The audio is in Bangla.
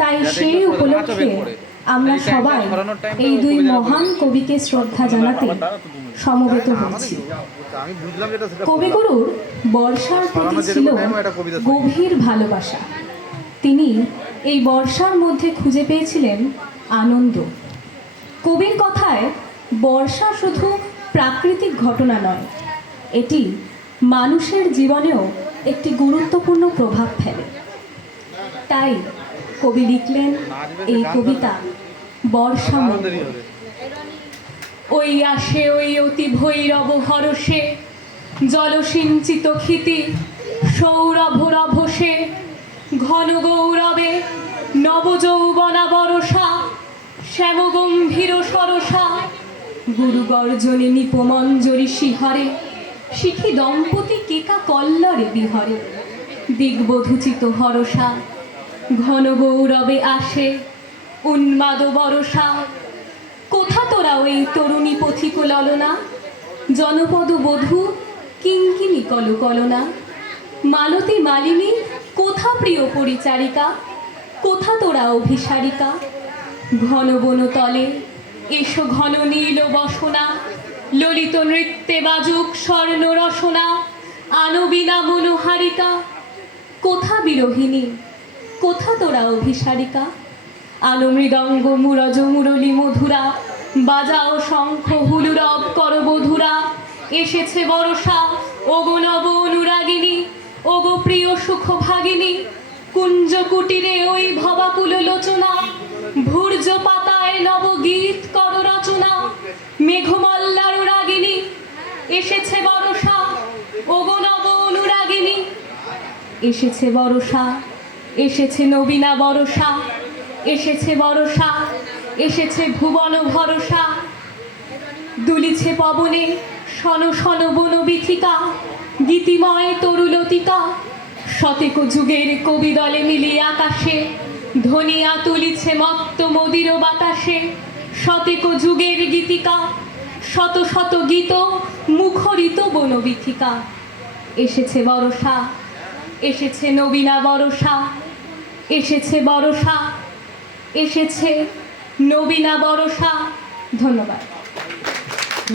তাই সেই উপলক্ষে আমরা সবাই এই দুই মহান কবিকে শ্রদ্ধা জানাতে সমবেত হয়েছি। যেটা সেটা কবিগুরুর বর্ষার প্রতি ছিল। গভীর ভালোবাসা। তিনি এই বর্ষার মধ্যে খুঁজে পেয়েছিলেন আনন্দ। কবির কথায় বর্ষা শুধু প্রাকৃতিক ঘটনা নয় এটি মানুষের জীবনেও একটি গুরুত্বপূর্ণ প্রভাব ফেলে। তাই কবি লিখলেন এই কবিতা বর্ষা ওই আসে ওই অতি ভৈরব হরসে জলসিঞ্চিত ক্ষিতি, সৌরভ রভসে, ঘন গৌরবে, নবযৌবনা বরসা, শ্যামগম্ভীর সরসা। গুরু গর্জনে নিপমঞ্জরি শিহরে, শিখি দম্পতি কেকা কল্লরে বিহরে, দিগ্বধুচিত হরসা ঘন গৌরবে আসে। উন্মাদ বরসা, কোথা তোরা ওই তরুণী পথিক ললনা? জনপদ বধূ কিঙ্কিনি কলকলনা। মালতী মালিনী, কোথা প্রিয় পরিচারিকা? কোথা তোরা অভিসারিকা? ঘন বনতলে এসো ঘন নীল বসনা। ললিত নৃত্যে বাজুক স্বর্ণ রসনা। আনবিনা মনোহারিকা, কোথা বিরোহিনী কোথা তোরা অভিসারিকা? আলো মৃদঙ্গ মুরজ মুরলি মধুরা, বাজাও শঙ্খ হুলুরব করবধুরা এসেছে বরষা, ওগো নব অনুরাগিনী, ওগো প্রিয় সুখ ভাগিনী, কুঞ্জ কুটিরে ওই ভবাকুল লোচনা ভূর্য পাতায় নব গীত কর রচনা, মেঘমল্লার রাগিনী, এসেছে বরষা, ওগো নব অনুরাগিনী, এসেছে বরষা। এসেছে নবীনা বরষা এসেছে বরষা এসেছে ভুবন ভরসা। দুলিছে পবনে শন শন বন বিথিকা, গীতিময় তরুলতিকা শতেক যুগের কবি দলে আকাশে, ধনিয়া তুলিছে মত্ত মদির বাতাসে। শতেক যুগের গীতিকা, শত শত গীত মুখরিত বনবিথিকা এসেছে বরষা এসেছে নবীনা বরষা এসেছে বরষা এসেছে নবীনা বরষা ধন্যবাদ।